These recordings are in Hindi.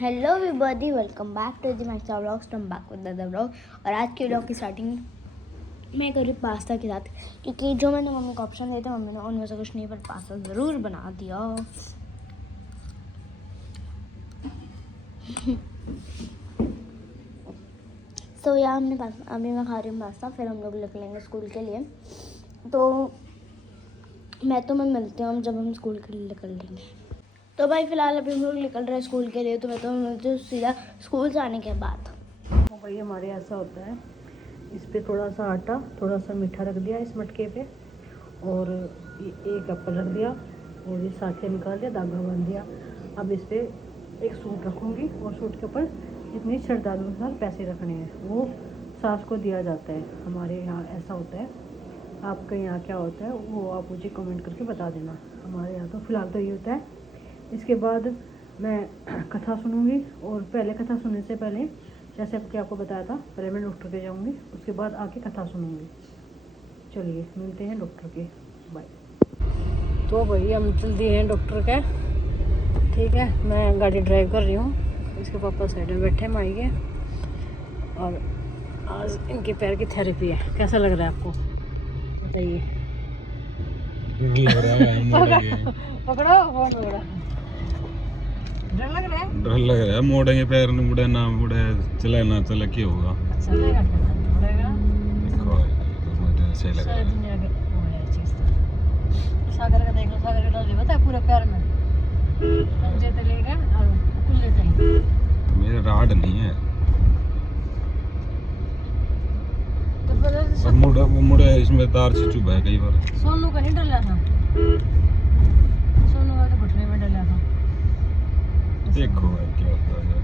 Hello everybody, welcome back to the Mixa vlogs from back with the vlog. और आज के व्लॉग की स्टार्टिंग मैं करूँ पास्ता के साथ, क्योंकि जो मैंने मम्मी को ऑप्शन दिए थे मम्मी ने उनमें से कुछ नहीं पर पास्ता ज़रूर बना दिया। सो यार हमने पास्ता, अभी मैं खा रही हूँ पास्ता, फिर हम लोग निकलेंगे स्कूल के लिए। तो मैं मिलती हूँ जब हम स्कूल के लिए निकल लेंगे। तो भाई फ़िलहाल अभी हम लोग निकल रहे हैं स्कूल के लिए, तो मैं तो मिलती हूँ सीधा स्कूल जाने के बाद। तो भाई हमारे ऐसा होता है, इस पे थोड़ा सा आटा, थोड़ा सा मीठा रख दिया इस मटके पे, और एक एप्पल रख दिया, और ये साँचे निकाल दिया, धागा बांध दिया। अब इस पे एक सूट रखूँगी, और सूट के ऊपर इतनी श्रद्धालु अनुसार पैसे रखने हैं, वो सास को दिया जाता है। हमारे यहाँ ऐसा होता है, आपके यहाँ क्या होता है वो आप मुझे कमेंट करके बता देना। हमारे यहाँ तो फ़िलहाल तो ये होता है। इसके बाद मैं कथा सुनूंगी, और पहले कथा सुनने से पहले जैसे कि आपको बताया था, पहले मैं डॉक्टर के जाऊंगी, उसके बाद आके कथा सुनूंगी। चलिए मिलते हैं डॉक्टर के, बाय। तो भाई हम चल दिए हैं डॉक्टर के, ठीक है। मैं गाड़ी ड्राइव कर रही हूँ, इसके पापा साइड में बैठे माई के, और आज इनके पैर की थेरेपी है। कैसा लग रहा है आपको बताइए? लग रहा है पकड़ो फोन, पकड़ा। डर लग रहा है? डर लग रहा है, मोड़ेंगे पैर, मुड़े ना मुड़े, चले ना चले, क्या होगा? चलेगा मुड़ेगा। देखो तो मुझे सही लग रहा सारी है। दुनिया के वो है चीज़। तो सागर का देख लो, सागर का डर पता है पूरे पैर में पंजे चलेगा और खुले चलेगा। मेरे राड नहीं है, तो पहले अब मुड़े इसमें तार से चुभा है कई बार। सोनू का नहीं डला था, सोनू का तो घुटने में डला था। देखो भाई क्या होता है।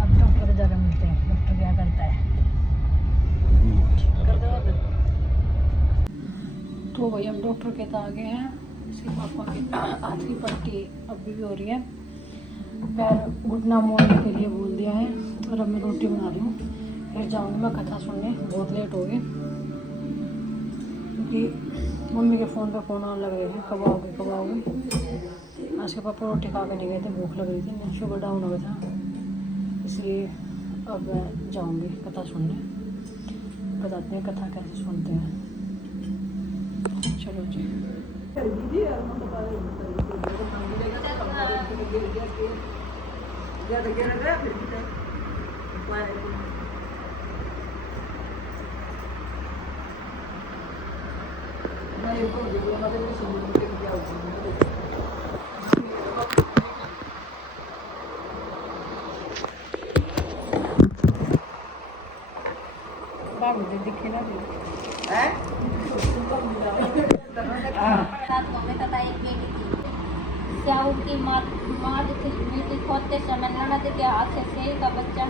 अब डॉक्टर के जगह मिलते हैं, डॉक्टर क्या करता है। कर दो। तो भाई हम डॉक्टर के तो आ गए हैं। इसके पापा की हाथ की पट्टी अभी भी हो रही है, पैर घुटना मोड़ने के लिए बोल दिया है। और अब मैं रोटी बना रही हूँ, फिर जाऊँगी मैं कथा सुनने, बहुत लेट हो गई, क्योंकि मम्मी के फ़ोन पे फ़ोन आने लग रहे हैं, कब आओगे कब आओगे। आज के पापा रोटी खा के नहीं गए थे, भूख लग रही थी, शुगर डाउन हो गया था, इसलिए अब मैं जाऊँगी कथा सुनने। बताते हैं कथा कैसे सुनते हैं। चलो जी। दिखे ना स्याऊ की माँ मीठी खोदते समय ननद के हाथ से शेर का बच्चा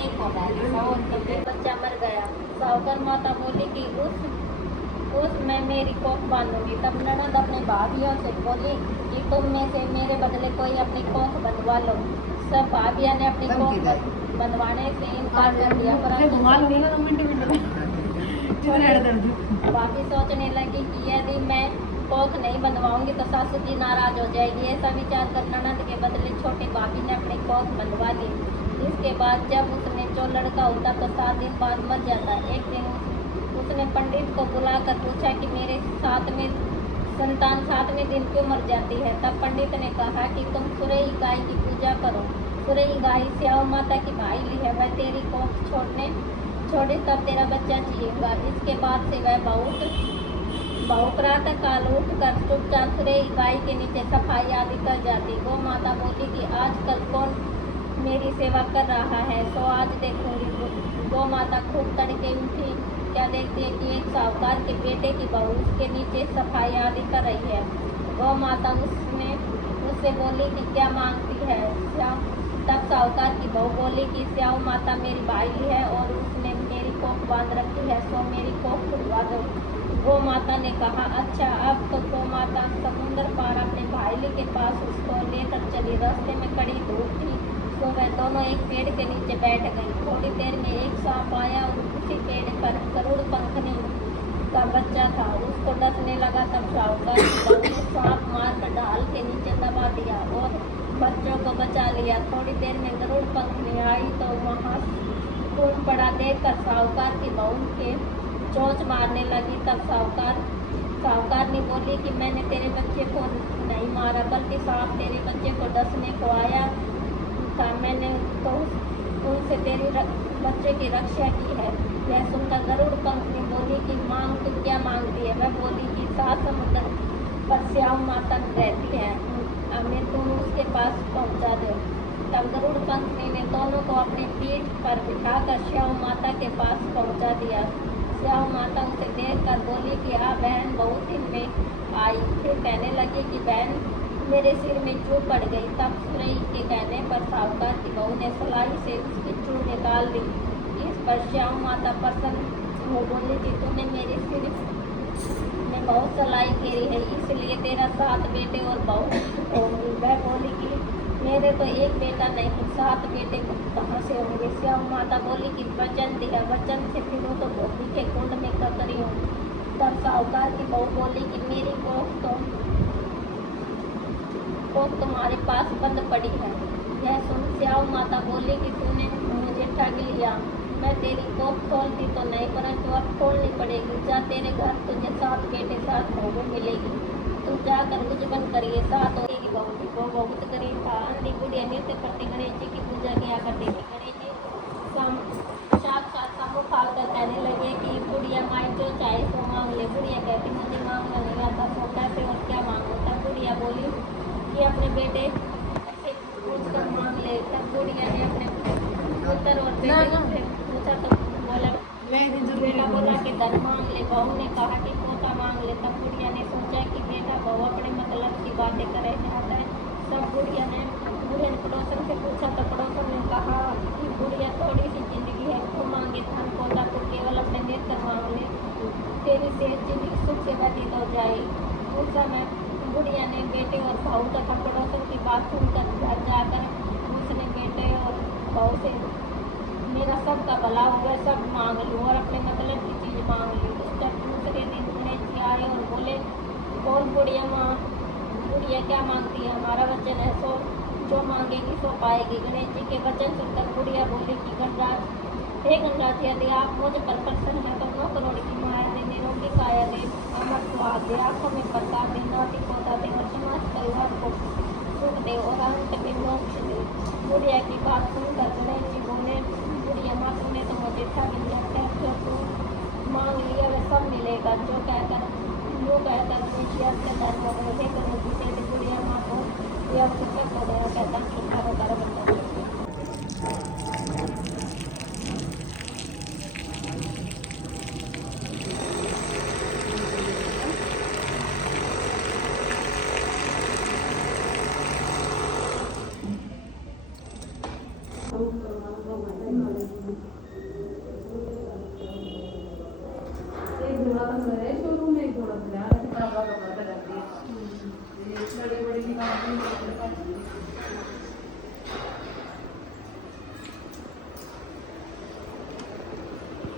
एक हो गया, बच्चा मर गया। साहूकर माता बोली कि उसमें मेरी कोख बांधूंगी। तब ननद अपने भाभियों से बोली कि तुम में से मेरे बदले कोई अपनी कोख बंधवा लो। सब भाभियां ने अपनी कोख बंधवाने से इनकार कर दिया, परंतु भाभी सोचने लगी कि यदि मैं कोख नहीं बंधवाऊंगी तो सासू जी नाराज हो जाएगी। ऐसा विचार कर ननद के बदले छोटे भाभी ने अपनी कोख बंधवा ली। इसके बाद जब उसने जो लड़का होता तो 7 दिन बाद मर जाता। एक दिन उसने पंडित को बुलाकर पूछा कि मेरे संतान 7वें दिन क्यों मर जाती है। तब पंडित ने कहा कि तुम सुरई गाय की पूजा करो। सुरई गाय स्याऊ माता की भाईली है, वह तेरी कोख छोड़े तब तेरा बच्चा जिएगा। इसके बाद से वह बहु प्रातः काल उठ कर चुपचाप सुरई गाय के नीचे सफाई आदि कर जाती। गौ माता बोली कि आजकल कौन मेरी सेवा कर रहा है, सो आज देखूंगी। गौ माता खूब तड़के उठी, क्या देखती है कि एक साहूकार के बेटे की बहू उसके नीचे सफाई आदि कर रही है। गौ माता उससे बोली कि क्या मांगती है। तब साहूकार की बहू बोली कि स्याऊ माता मेरी भाई है और उसने मेरी कोख बांध रखी है, सो मेरी कोख खुलवा दो। गौ माता ने कहा अच्छा। अब तो गौ माता समुद्र पार अपने भाईली के पास उसको लेकर चली। रास्ते में कड़ी धूप थी, तो वह दोनों एक पेड़ के नीचे बैठ गई। थोड़ी देर में एक सांप आया और उसी पेड़ पर गरुड़ पंखनी का बच्चा था, उसको डसने लगा तब साहूकार की बहू ने सांप मार कर ढाल के नीचे दबा दिया और बच्चों को बचा लिया। थोड़ी देर में गरुड़ पंखनी आई तो वहाँ खून पड़ा देखकर साहूकार की बहू के चोंच मारने लगी। तब साहूकार ने बोली कि मैंने तेरे बच्चे को नहीं मारा, बल्कि सांप तेरे बच्चे को डसने को आया था, मैंने तो उनसे तेरे बच्चे की रक्षा की है। यह सुनकर गरुड़ पंखनी बोली कि मांग तू क्या मांगती है? वह बोली कि 7 समुद्र पर श्याम माता रहती है, हमें तुम उसके पास पहुंचा दो। तब गरुड़ पंखनी ने दोनों को अपनी पीठ पर बिठाकर श्याम माता के पास पहुंचा दिया। श्याम माता उसे देखकर बोली कि हाँ बहन, बहुत दिन में आई। फिर कहने लगी कि बहन मेरे सिर में चूड़ पड़ गई। तब सुरई के कहने पर साहूकार की बहू ने सलाई से उसकी चूड़ निकाल दी। इस पर श्याम माता प्रसन्न हो बोली कि तूने मेरे सिर में बहुत सलाई फेरी है, इसलिए तेरा 7 बेटे और बहू होंगी। वह बोली कि मेरे तो एक बेटा नहीं, 7 बेटे कहाँ से होंगे? श्याम माता बोली कि वचन दिया, वचन से फिर तो धोबी के कुंड में कतरी हूँ। तब साहूकार की बहू बोली कि मेरी कोख तुम्हारे पास बंद पड़ी है। यह सुन श्याम माता बोली कि तूने मुझे ठग लिया, मैं तेरी कोख खोलती तो नहीं, परंतु अब खोलनी पड़ेगी। जा, तेरे घर तुझे 7 बेटे 7 बहू मिलेगी, तू जाकर कुछ बन करिए 7 होगी। बहू को बहुत गरीब था। अंधी बुढ़िया नृत्य करती गणेश जी की पूजा किया करती थी। गणेश जी साक्षात मुख आकर कहने लगे कि बुढ़िया माई जो चाहे सो मांग ले। बुढ़िया कहती मुझे मांगना नहीं आता, सो कैसे और क्या मांगो? तब बुढ़िया बोली कि अपने बेटे से पूछ कर मांग ले। तब बुढ़िया ने अपने पुत्र और बेटे से पूछा तो बेटा बोला कि धन मांग ले। बहू ने कहा कि पोता मांग ले। तब बुढ़िया ने सोचा कि बेटा बहू अपने मतलब की बातें करे जाता है। तब बुढ़िया ने पड़ोसन से पूछा तो पड़ोसन ने कहा कि बुढ़िया थोड़ी सी जिंदगी है, तू मांगे धन पोता, तो केवल अपने नेत्र मांग ले, तेरी सेहत जिंदगी सुख से व्यतीत हो जाएगी। उस समय बुढ़िया ने बेटे और बहू तथा पड़ोसन की बात सुनकर घर जाकर उसने बेटे और बहू से मेरा सबका भला हुआ, सब मांग लूँ और अपने मतलब की चीज़ मांग ली। तब दूसरे दिन गणेश जी आए और बोले कौन बुढ़िया माँ, बुढ़िया क्या मांगती है? हमारा वचन है, सो जो मांगेगी सो पाएगी। गणेश जी के वचन सुनकर बुढ़िया बोली कि गणराज, हे गणराज, यदि आप मुझ पर प्रसन्न हैं तो 9 करोड़ की माया दे, निरोगी काया दे, अमर स्वाद दे, आँखों में प्रकाश दे, नाती पोता दे और समाज परिवार को सुख दे और अंत में मोक्ष दे। बुढ़िया की बात सुनकर गणेश जी बोले बुढ़िया माँ, तुमने तो मुझे ठग लिया, जो तू मांग लिया वह सब मिलेगा। जो कहकर होशियार से धर्म हो गए करो जिसे बुढ़िया माँ को यह पुस्तक हो गया, कहता छुट्टा होकर बंदा।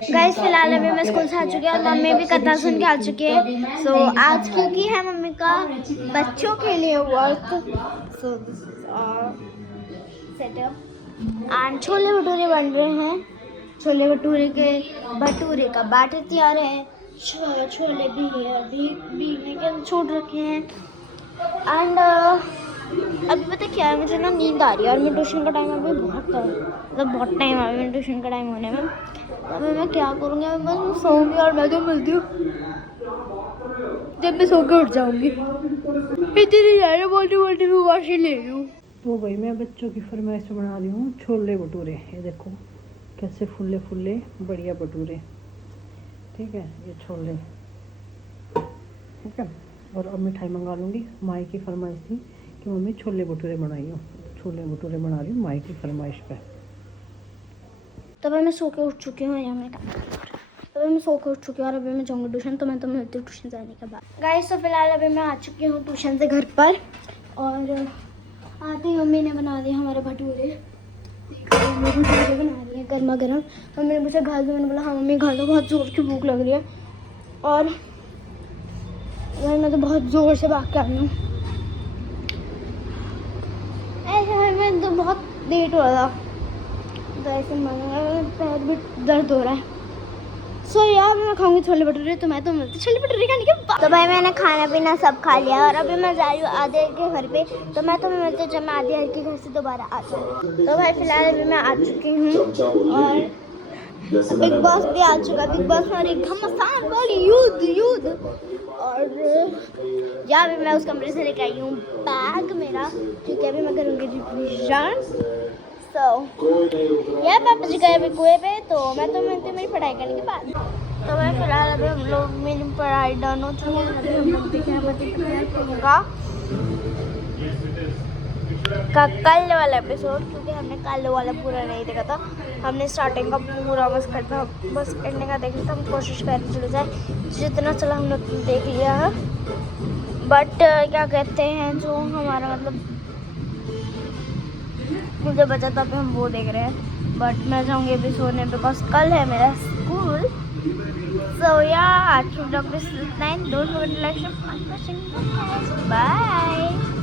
गाइस फिलहाल अभी मैं स्कूल से आ चुकी हूँ और मम्मी भी कथा सुन के आ चुकी है। सो आज क्योंकि है मम्मी का बच्चों के लिए work, so setup and chole bhature बन रहे हैं। छोले भटूरे का बैटर तैयार है, छोले भी है, भीगने के छोड़ रखे हैं। एंड अभी पता क्या है, मुझे ना नींद आ रही है और मैं ट्यूशन का टाइम अभी बहुत है, मतलब बहुत टाइम अभी मैं ट्यूशन का टाइम होने में। अभी मैं क्या करूँगी, मैं बस सोऊंगी और मैं तो मिलती हूँ जब मैं सो के उठ जाऊँगी। इतनी ज़्यादा बोलती मैं वाशी ले रही हूँ। तो भाई मैं बच्चों की फरमाइश बना रही हूँ छोले भटूरे। ये देखो कैसे फुल्ले फुल्ले बढ़िया भटूरे, ठीक है, ये छोले, ठीक है। और अब मिठाई मंगा लूँगी। माई की फरमाइश थी कि मम्मी छोले भटूरे बनाइयो, छोले भटूरे बना रही हूँ माई की फरमाइश पे। तो भाई मैं सो के उठ चुकी हूँ, यहाँ मैं तो अभी मैं सो के उठ चुकी हूँ और अभी मैं जाऊँगी ट्यूशन। तो मैं तो मिलती हूँ ट्यूशन जाने के बाद। गाइस तो फिलहाल अभी मैं आ चुकी हूँ ट्यूशन से घर पर और आते ही मम्मी ने बना दिए हमारे भटूरे। भटूरे बना रही है गर्मा गर्म। मम्मी ने मुझे खा दो, मैंने बोला हाँ मम्मी खा दो, बहुत जोर की भूख लग रही है। और यार मैं तो बहुत ज़ोर से भाग के आई हूँ। ऐसे में तो बहुत लेट हो रहा था, तो ऐसे मेरा पैर भी दर्द हो रहा है। सो यार मैं खाऊंगी छोले भटूरे, तो मैं तो मिलती छोले भटूरे खाने के बाद। तो भाई मैंने खाना पीना सब खा लिया और अभी मैं जा रही हूँ आधे के घर पे। तो मैं तुम्हें मिलती हूँ जब मैं आधे के घर से दोबारा आ जाऊँ। तो भाई फिलहाल अभी मैं आ चुकी हूँ और बिग बॉस भी आ चुका। बिग बॉस में एक घमासान वाली युद्ध और यहाँ भी मैं उस कमरे से लेकर आई हूँ बैग मेरा, क्योंकि अभी मैं करूँगी रिविजन। तो यार पापा जी गए अभी कुएं पे, तो मैं तो मिलती हूँ मेरी पढ़ाई करने के बाद। तो मैं फिलहाल अभी हम लोग मेरी पढ़ाई डन हो चुकी है। अभी हम लोग देखें का कल वाला एपिसोड, क्योंकि हमने कल वाला पूरा नहीं देखा था। हमने स्टार्टिंग का पूरा बस एंडिंग का देख लिया था। हम कोशिश करें चले जाए, जितना चला हम लोग देख लिया है। बट क्या कहते हैं, जो हमारा मतलब मुझे बचा था अभी हम वो देख रहे हैं। बट मैं जाऊँगी अभी सोने, बिकॉज कल है मेरा स्कूल। सो या आज की ब्लॉग में इतना ही। Don't forget to like, bye.